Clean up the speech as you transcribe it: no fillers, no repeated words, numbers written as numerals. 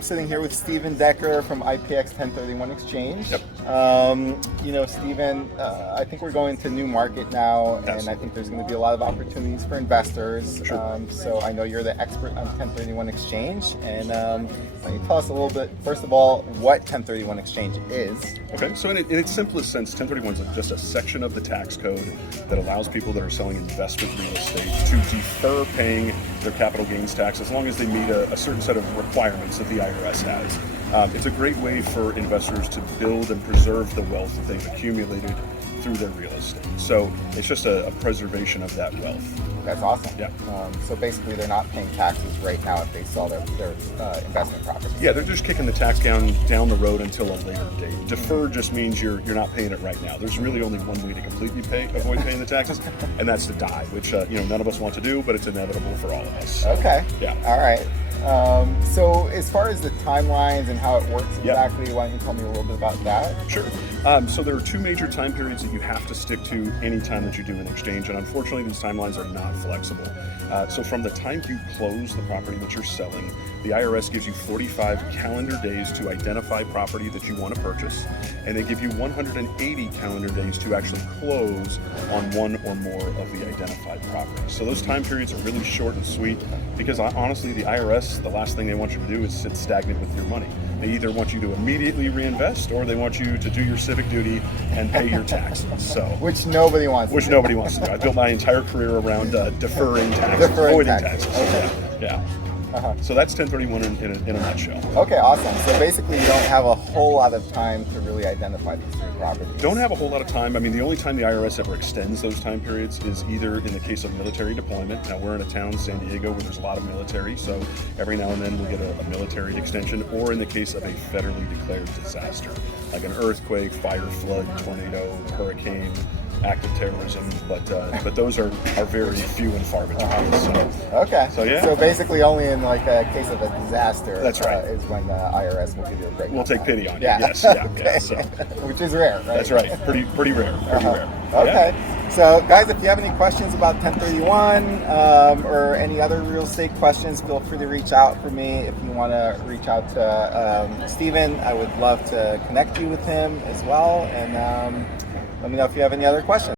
I'm sitting here with Stephen Decker from IPX 1031 Exchange. Yep. Stephen, I think we're going to new market now, and Absolutely. I think there's going to be a lot of opportunities for investors. Sure. So I know you're the expert on 1031 Exchange, and why don't you tell us a little bit, first of all, what 1031 Exchange is? Okay, so in its simplest sense, 1031 is just a section of the tax code that allows people that are selling investment real estate to defer paying their capital gains tax as long as they meet a certain set of requirements that the IRS has. It's a great way for investors to build and preserve the wealth that they've accumulated through their real estate. So it's just a preservation of that wealth. That's awesome. Yeah. So basically, they're not paying taxes right now if they sell their investment property. Yeah, they're just kicking the tax down the road until a later date. Defer just means you're not paying it right now. There's really only one way to completely avoid paying the taxes, and that's to die, which none of us want to do, but it's inevitable for all of us. Okay. Yeah. All right. So as far as the timelines and how it works exactly, why don't you tell me a little bit about that? Sure. So there are two major time periods that you have to stick to any time that you do an exchange, and unfortunately these timelines are not flexible. So from the time you close the property that you're selling, the IRS gives you 45 calendar days to identify property that you want to purchase, and they give you 180 calendar days to actually close on one or more of the identified properties. So those time periods are really short and sweet because honestly the IRS, the last thing they want you to do is sit stagnant with your money. They either want you to immediately reinvest or they want you to do your civic duty and pay your taxes. So, Which nobody wants to do. nobody wants to do. I built my entire career around deferring taxes, Deferring avoiding taxes. taxes. Yeah. So that's 1031 in a nutshell. Okay, awesome. So basically, you don't have a whole lot of time to really identify these three properties. Don't have a whole lot of time. I mean, the only time the IRS ever extends those time periods is either in the case of military deployment. Now, we're in a town, San Diego, where there's a lot of military, so every now and then we'll get a military extension, or in the case of a federally declared disaster, like an earthquake, fire, flood, tornado, hurricane, active terrorism, but those are very few and far between. Okay. So yeah. So basically, only in like a case of a disaster, That's right. is when the IRS will give you a break. We'll take pity on you. Yeah. Yes. Yeah. Okay. Yeah. So Which is rare, right? that's right. Pretty rare. Pretty rare. Okay. Yeah. So, guys, if you have any questions about 1031 or any other real estate questions, feel free to reach out for me. If you want to reach out to Stephen, I would love to connect you with him as well. And let me know if you have any other questions.